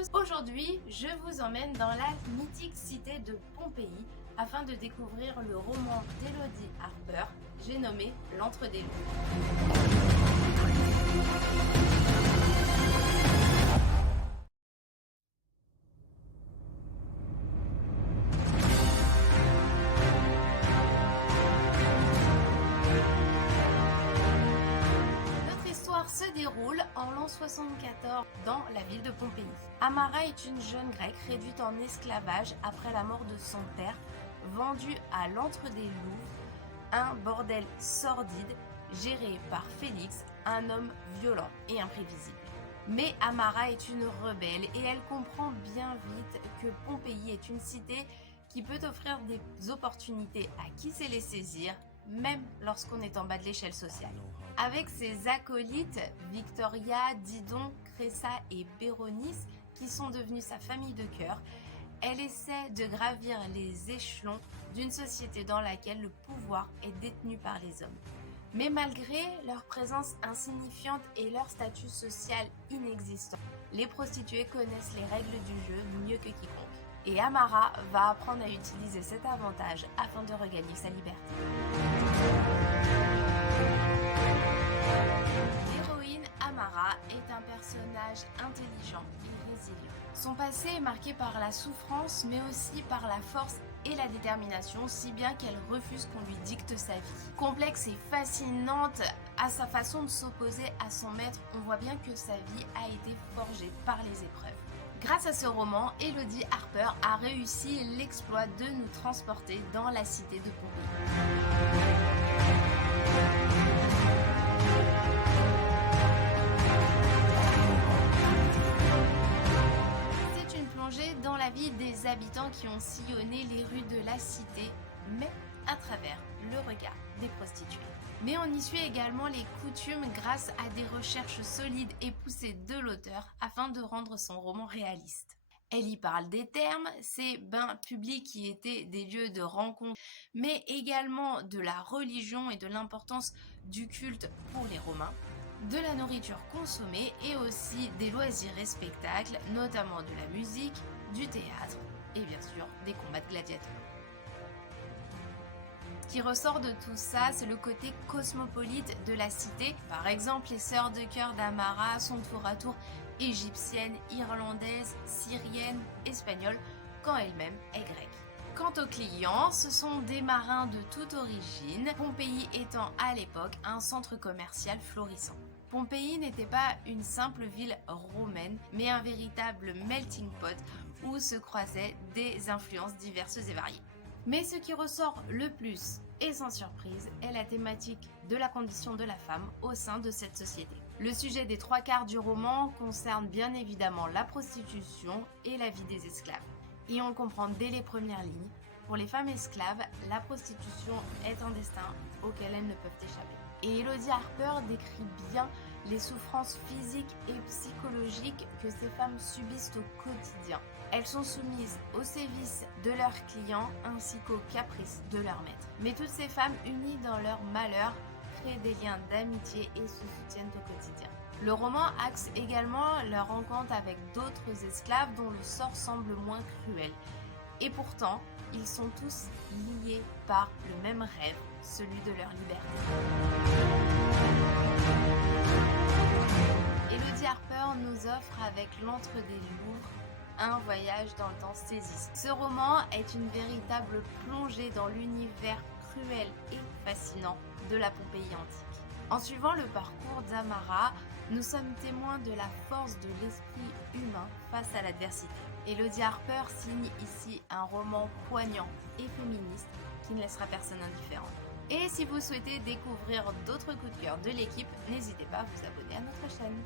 tous! Aujourd'hui, je vous emmène dans la mythique cité de Pompéi afin de découvrir le roman d'Elodie Harper, j'ai nommé L'Antre des Loups. Se déroule en l'an 74 dans la ville de Pompéi. Amara est une jeune grecque réduite en esclavage après la mort de son père, vendue à l'Antre des Loups, un bordel sordide géré par Félix, un homme violent et imprévisible. Mais Amara est une rebelle et elle comprend bien vite que Pompéi est une cité qui peut offrir des opportunités à qui sait les saisir, même lorsqu'on est en bas de l'échelle sociale. Avec ses acolytes, Victoria, Didon, Cressa et Béronis, qui sont devenus sa famille de cœur, elle essaie de gravir les échelons d'une société dans laquelle le pouvoir est détenu par les hommes. Mais malgré leur présence insignifiante et leur statut social inexistant, les prostituées connaissent les règles du jeu mieux que quiconque. Et Amara va apprendre à utiliser cet avantage afin de regagner sa liberté. L'héroïne Amara est un personnage intelligent et résilient. Son passé est marqué par la souffrance mais aussi par la force et la détermination, si bien qu'elle refuse qu'on lui dicte sa vie. Complexe et fascinante à sa façon de s'opposer à son maître, on voit bien que sa vie a été forgée par les épreuves. Grâce à ce roman, Elodie Harper a réussi l'exploit de nous transporter dans la cité de Pompéi. C'est une plongée dans la vie des habitants qui ont sillonné les rues de la cité, mais à travers le regard des prostituées. Mais on y suit également les coutumes grâce à des recherches solides et poussées de l'auteur afin de rendre son roman réaliste. Elle y parle des termes, ces bains publics qui étaient des lieux de rencontre, mais également de la religion et de l'importance du culte pour les Romains, de la nourriture consommée et aussi des loisirs et spectacles, notamment de la musique, du théâtre et bien sûr des combats de gladiateurs. Ce qui ressort de tout ça, c'est le côté cosmopolite de la cité. Par exemple, les sœurs de cœur d'Amara sont tour à tour égyptiennes, irlandaises, syriennes, espagnoles, quand elle-même est grecque. Quant aux clients, ce sont des marins de toute origine, Pompéi étant à l'époque un centre commercial florissant. Pompéi n'était pas une simple ville romaine, mais un véritable melting pot où se croisaient des influences diverses et variées. Mais ce qui ressort le plus, et sans surprise, est la thématique de la condition de la femme au sein de cette société. Le sujet des 3/4 du roman concerne bien évidemment la prostitution et la vie des esclaves. Et on le comprend dès les premières lignes, pour les femmes esclaves, la prostitution est un destin auquel elles ne peuvent échapper. Et Elodie Harper décrit bien les souffrances physiques et psychologiques que ces femmes subissent au quotidien. Elles sont soumises aux sévices de leurs clients ainsi qu'aux caprices de leurs maîtres. Mais toutes ces femmes, unies dans leur malheur, créent des liens d'amitié et se soutiennent au quotidien. Le roman axe également leur rencontre avec d'autres esclaves dont le sort semble moins cruel. Et pourtant, ils sont tous liés par le même rêve, celui de leur liberté. Elodie Harper nous offre avec L'Antre des Loups un voyage dans le temps saisissant. Ce roman est une véritable plongée dans l'univers cruel et fascinant de la Pompéi antique. En suivant le parcours d'Amara, nous sommes témoins de la force de l'esprit humain face à l'adversité. Elodie Harper signe ici un roman poignant et féministe qui ne laissera personne indifférent. Et si vous souhaitez découvrir d'autres coups de cœur de l'équipe, n'hésitez pas à vous abonner à notre chaîne.